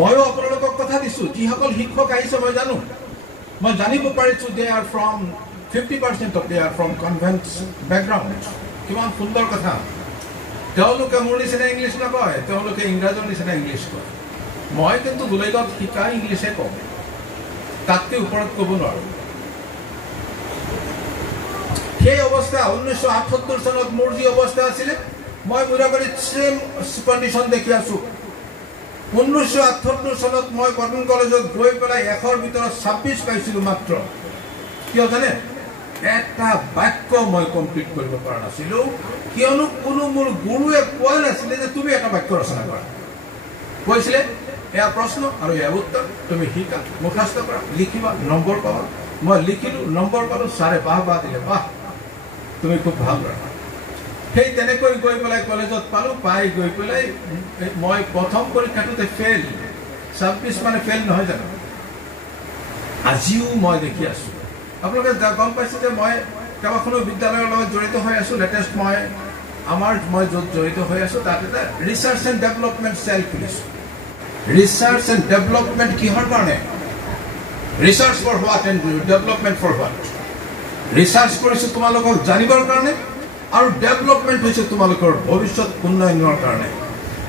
ময়ো আপোনালোকক কথা দিছোঁ, যিসকল শিক্ষক আহিছে মই জানো, মই জানিব পাৰিছোঁ they are from 50% of they are from convent background. কিমান সুন্দৰ কথা। তেওঁলোকে মোৰ নিচিনা ইংলিছ নকয়, তেওঁলোকে ইংৰাজৰ নিচিনা ইংলিছ কয়। মই কিন্তু গোলাইগাঁৱত শিকা ইংলিছে কওঁ, তাতকৈ ওপৰত ক'ব নোৱাৰোঁ। সেই অৱস্থা 1978 চনত মোৰ যি অৱস্থা আছিলে, মই মোৰাবাৰীত ছেম কণ্ডিশ্যন দেখি আছোঁ। 1978 চনত মই কটন কলেজত গৈ পেলাই 100ৰ ভিতৰত 26 পাইছিলোঁ মাত্ৰ। কিয় জানে? এটা বাক্য মই কমপ্লিট কৰিব পৰা নাছিলোঁ, কিয়নো কোনো মোৰ গুৰুৱে কোৱা নাছিলে যে তুমি এটা বাক্য ৰচনা কৰা। কৈছিলে এয়া প্ৰশ্ন আৰু এয়া উত্তৰ, তুমি শিকা, মুখাস্ত কৰা, লিখিবা, নম্বৰ পাবা। মই লিখিলোঁ, নম্বৰ পালোঁ, ছাৰে বাহ দিলে, বাহ তুমি খুব ভাল ল'ৰা। সেই তেনেকৈ গৈ পেলাই কলেজত পালোঁ। পাই গৈ পেলাই মই প্ৰথম পৰীক্ষাটোতে ফেইল। 26 মানে ফেইল নহয় জানো? আজিও মই দেখি আছোঁ। আপোনালোকে গম পাইছে যে মই কেইবাখনো বিদ্যালয়ৰ লগত জড়িত হৈ আছোঁ। লেটেষ্ট মই য'ত জড়িত হৈ আছোঁ তাত এটা ৰিচাৰ্চ এণ্ড ডেভেলপমেণ্ট চেল খুলিছোঁ। ৰিচাৰ্চ এণ্ড ডেভেলপমেণ্ট কিহৰ কাৰণে? Research for what and development for what? Research কৰিছোঁ তোমালোকক জানিবৰ কাৰণে, আৰু ডেভেলপমেণ্ট হৈছে তোমালোকৰ ভৱিষ্যত উন্নয়নৰ কাৰণে।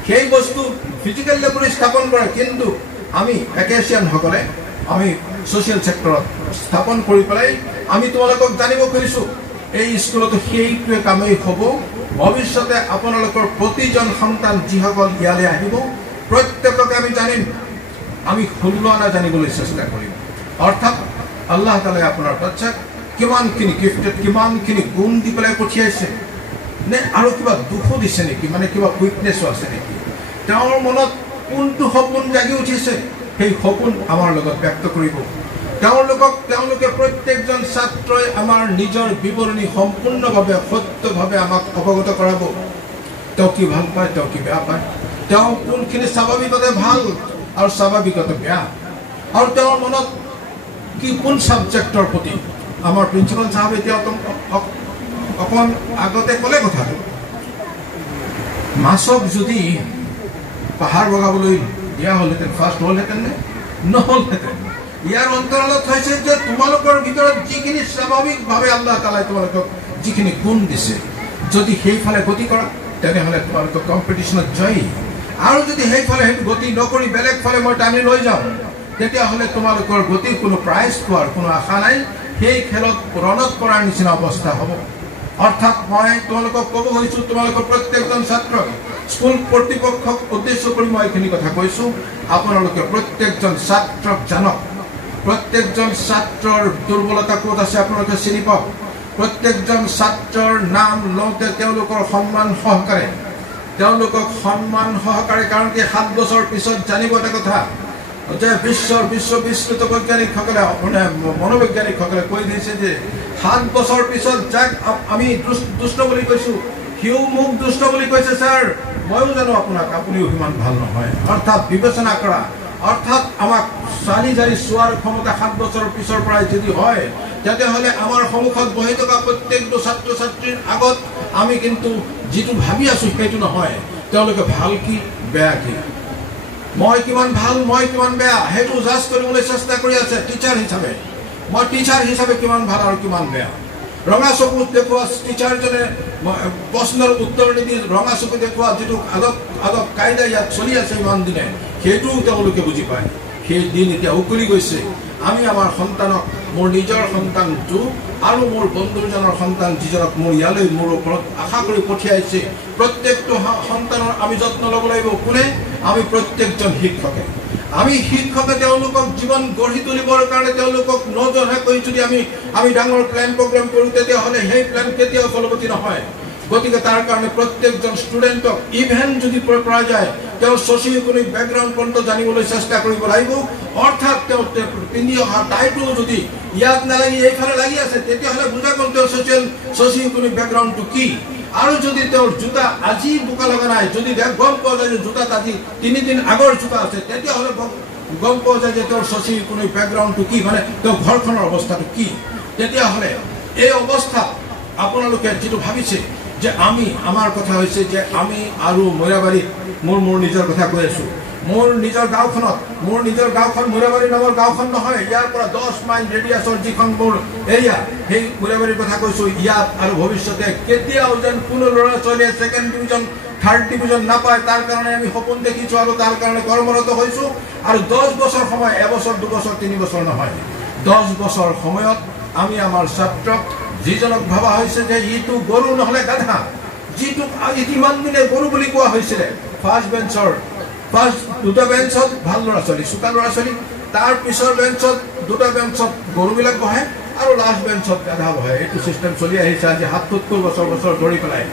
সেই বস্তু ফিজিকেল লেবৰে স্থাপন কৰে, কিন্তু আমি একেচিয়ানসকলে আমি ছ'চিয়েল ছেক্টৰত স্থাপন কৰি পেলাই আমি তোমালোকক জানিব খুজিছোঁ। এই স্কুলতো সেইটোৱে কামেই হ'ব। ভৱিষ্যতে আপোনালোকৰ প্ৰতিজন সন্তান যিসকল ইয়ালৈ আহিব, প্ৰত্যেককে আমি জানিম, আমি ষোল্ল আনা জানিবলৈ চেষ্টা কৰিম। অৰ্থাৎ আল্লাহ তাআলাই আপোনাৰ বাচ্চাক কিমানখিনি গিফ্টেড, কিমানখিনি গুণ দি পেলাই পঠিয়াইছে, নে আৰু কিবা দুখো দিছে নেকি, মানে কিবা উইকনেছো আছে নেকি? তেওঁৰ মনত কোনটো সপোন জাগি উঠিছে, সেই সপোন আমাৰ লগত ব্যক্ত কৰিব। তেওঁলোকে প্ৰত্যেকজন ছাত্ৰই আমাৰ নিজৰ বিৱৰণী সম্পূৰ্ণভাৱে সত্যভাৱে আমাক অৱগত কৰাব। তেওঁ কি ভাল পায়, তেওঁ কি বেয়া পায়, তেওঁ কোনখিনি স্বাভাৱিকতে ভাল আৰু স্বাভাৱিকতে বেয়া, আৰু তেওঁৰ মনত কি কোন ছাবজেক্টৰ প্ৰতি। আমাৰ প্ৰিন্সিপাল চাহাব এতিয়া অকণমান আগতে ক'লে কথাটো, মাছক যদি পাহাৰ বগাবলৈ দিয়া হ'লহেঁতেন ফাৰ্ষ্ট হ'লহেঁতেন নে? নহ'লহেঁতেন। ইয়াৰ অন্তৰালত হৈছে যে তোমালোকৰ ভিতৰত যিখিনি স্বাভাৱিকভাৱে আল্লাহ তাআলাই তোমালোকক যিখিনি গুণ দিছে, যদি সেইফালে গতি কৰা তেনেহ'লে তোমালোকৰ কম্পিটিশ্যনত জয়ী। আৰু যদি সেইফালে সেইটো গতি নকৰি বেলেগ ফালে মই টানি লৈ যাওঁ, তেতিয়াহ'লে তোমালোকৰ গতিৰ কোনো প্ৰাইজ পোৱাৰ কোনো আশা নাই। সেই খেলত ৰণত পৰাৰ নিচিনা অৱস্থা হ'ব। অৰ্থাৎ মই তোমালোকক ক'ব খুজিছোঁ, তোমালোকৰ প্ৰত্যেকজন ছাত্ৰক, স্কুল কৰ্তৃপক্ষক উদ্দেশ্য কৰি মই এইখিনি কথা কৈছোঁ, আপোনালোকে প্ৰত্যেকজন ছাত্ৰক জানক, প্ৰত্যেকজন ছাত্ৰৰ দুৰ্বলতা ক'ত আছে আপোনালোকে চিনি পাওক। প্ৰত্যেকজন ছাত্ৰৰ নাম লওঁতে তেওঁলোকক সন্মান সহকাৰে, কাৰণ কি 7 বছৰ পিছত জানিব এটা কথা যে বিশ্ববিশ্ৰুত বৈজ্ঞানিকসকলে, মনোবৈজ্ঞানিকসকলে কৈ দিছে যে 7 বছৰ পিছত যাক আমি দুষ্ট বুলি কৈছোঁ, সিও মোক দুষ্ট বুলি কৈছে। ছাৰ ময়ো জানো আপোনাক, আপুনিও সিমান ভাল নহয়। অৰ্থাৎ বিবেচনা কৰা, অৰ্থাৎ আমাক চালি জাৰি চোৱাৰ ক্ষমতা 7 বছৰৰ পিছৰ পৰাই যদি হয়, তেতিয়াহ'লে আমাৰ সন্মুখত বহি থকা প্ৰত্যেকটো ছাত্ৰ ছাত্ৰীৰ আগত আমি কিন্তু যিটো ভাবি আছোঁ সেইটো নহয়, তেওঁলোকে ভাল কি বেয়া কি, মই কিমান ভাল মই কিমান বেয়া, সেইটো জাজ কৰিবলৈ চেষ্টা কৰি আছে টিচাৰ হিচাপে। মই টিচাৰ হিচাপে কিমান ভাল আৰু কিমান বেয়া। ৰঙা চকুত দেখুওৱা টিচাৰজনে প্ৰশ্নৰ উত্তৰ নিদি ৰঙা চকু দেখুওৱা যিটো আদব কাইদা ইয়াত চলি আছে ইমান দিনে, সেইটোও তেওঁলোকে বুজি পায়। সেই দিন এতিয়া উকলি গৈছে। আমি আমাৰ সন্তানক, মোৰ নিজৰ সন্তানটো আৰু মোৰ বন্ধুজনৰ সন্তান যিজনক মোৰ ইয়ালৈ মোৰ ওপৰত আশা কৰি পঠিয়াইছে, প্ৰত্যেকটো সন্তানৰ আমি যত্ন ল'ব লাগিব। কোনে? আমি প্ৰত্যেকজন শিক্ষকে। আমি শিক্ষকে তেওঁলোকক জীৱন গঢ়ি তুলিবৰ কাৰণে তেওঁলোকক নজনাকৈ যদি আমি ডাঙৰ প্লেন প্ৰগ্ৰাম কৰোঁ, তেতিয়াহ'লে সেই প্লেন কেতিয়াও ফলৱতী নহয়। গতিকে তাৰ কাৰণে প্ৰত্যেকজন ষ্টুডেণ্টক ইভেন যদি পৰা যায়, তেওঁৰ ছ'চিঅ' ইকনমিক বেকগ্ৰাউণ্ড পৰ্যন্ত জানিবলৈ চেষ্টা কৰিব লাগিব। অৰ্থাৎ তেওঁ পিন্ধি অহা টাইটো যদি ইয়াত নালাগি এইফালে লাগি আছে, তেতিয়াহ'লে বুজা গ'ল তেওঁৰ ছ'চিঅ' ইকনমিক বেকগ্ৰাউণ্ডটো কি। আৰু যদি তেওঁৰ জোতা আজি বোকা লগা নাই, যদি গম পোৱা যায় যে জোতাত আজি 3 দিন আগৰ জোতা আছে, তেতিয়াহ'লে গম পোৱা যায় যে তেওঁৰ ছ'চিঅ' ইকনমিক বেকগ্ৰাউণ্ডটো কি, মানে তেওঁৰ ঘৰখনৰ অৱস্থাটো কি। তেতিয়াহ'লে এই অৱস্থাত আপোনালোকে যিটো ভাবিছে যে আমাৰ কথা হৈছে যে আমি আৰু মৈৰাবাৰীত মোৰ নিজৰ কথা কৈ আছোঁ, মোৰ নিজৰ গাঁওখন মুৰাবাৰী নামৰ গাঁওখন নহয়, ইয়াৰ পৰা 10 মাইল ৰেডিয়াছৰ যিখন মোৰ এৰিয়া, সেই মুৰাবাৰীৰ কথা কৈছোঁ। ইয়াত আৰু ভৱিষ্যতে কেতিয়াও যেন কোনো ল'ৰা ছোৱালীয়ে 2nd ডিভিজন 3rd ডিভিজন নাপায়, তাৰ কাৰণে আমি সপোন দেখিছোঁ আৰু তাৰ কাৰণে কৰ্মৰত হৈছোঁ। আৰু 10 বছৰ সময়, এবছৰ 2 বছৰ 3 বছৰ নহয়, 10 বছৰ সময়ত আমি আমাৰ ছাত্ৰক যিজনক ভাবা হৈছে যে ইটো গৰু নহ'লে গাধা, যিটোক ইমান দিনে গৰু বুলি কোৱা হৈছিলে, ফাৰ্ষ্ট দুটা বেঞ্চত ভাল ল'ৰা ছোৱালী, চোকা ল'ৰা ছোৱালী, তাৰ পিছৰ বেঞ্চত দুটা বেঞ্চত গৰুবিলাক বহে আৰু লাষ্ট বেঞ্চত গাধা বহে। এইটো চিষ্টেম চলি আহিছে আজি 70 বছৰ ধৰি পেলাই।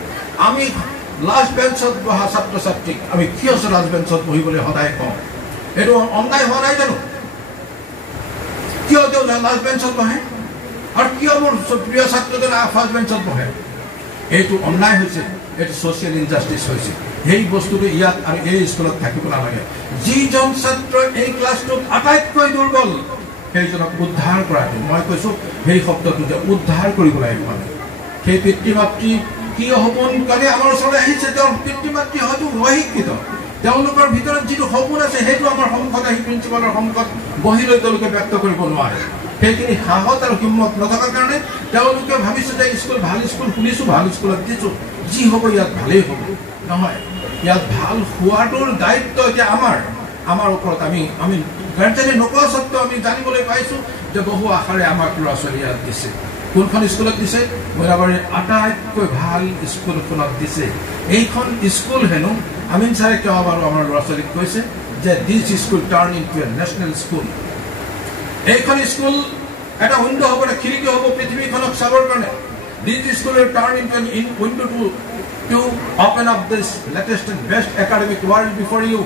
আমি লাষ্ট বেঞ্চত বহা ছাত্ৰ ছাত্ৰীক আমি কিয় লাষ্ট বেঞ্চত বহিবলৈ সদায় কওঁ? এইটো অন্যায় হোৱা নাই জানো? কিয় তেওঁ লাষ্ট বেঞ্চত বহে আৰু কিয় মোৰ প্ৰিয় ছাত্ৰজনে ফাৰ্ষ্ট বেঞ্চত বহে? এইটো অন্যায় হৈছে, এইটো ছ'চিয়েল ইনজাষ্টিছ হৈছে। সেই বস্তুটো ইয়াত আৰু এই স্কুলত থাকিব নালাগে। যিজন ছাত্ৰ এই ক্লাছটোত আটাইতকৈ দুৰ্বল, সেইজনক উদ্ধাৰ কৰাটো, মই কৈছোঁ সেই শব্দটো যে উদ্ধাৰ কৰিব লাগিব। মানে সেই পিতৃ মাতৃ কিয় সপোন কাৰণে আমাৰ ওচৰলৈ আহিছে, তেওঁৰ পিতৃ মাতৃ হয়তো অশিক্ষিত, তেওঁলোকৰ ভিতৰত যিটো সপোন আছে সেইটো আমাৰ সন্মুখত আহি প্ৰিন্সিপালৰ সন্মুখত বহি লৈ তেওঁলোকে ব্যক্ত কৰিব নোৱাৰে। সেইখিনি সাহস আৰু হিম্মত নথকাৰ কাৰণে তেওঁলোকে ভাবিছে যে ভাল স্কুল শুনিছোঁ, ভাল স্কুলত দিছোঁ, যি হ'ব ইয়াত ভালেই হ'ব। নহয়, ইয়াত ভাল হোৱাটোৰ দায়িত্ব এতিয়া আমাৰ ওপৰত। আমি গাৰ্জেনে নোকোৱা স্বত্বেও আমি জানিবলৈ পাইছোঁ যে বহু আশাৰে আমাক ল'ৰা ছোৱালী ইয়াত দিছে। কোনখন স্কুলত দিছে? মুৰাবাৰীৰ আটাইতকৈ ভাল স্কুলখনত দিছে। এইখন স্কুল হেনো আমিন ছাৰে কেইবাবাৰো আমাৰ ল'ৰা ছোৱালীক কৈছে যে this school turn into a national school. এইখন স্কুল এটা উইণ্ড হ'ব, এটা খিৰিকী হ'ব পৃথিৱীখনক চাবৰ কাৰণে। This school will turn into an window to open up this latest and best academic world before you.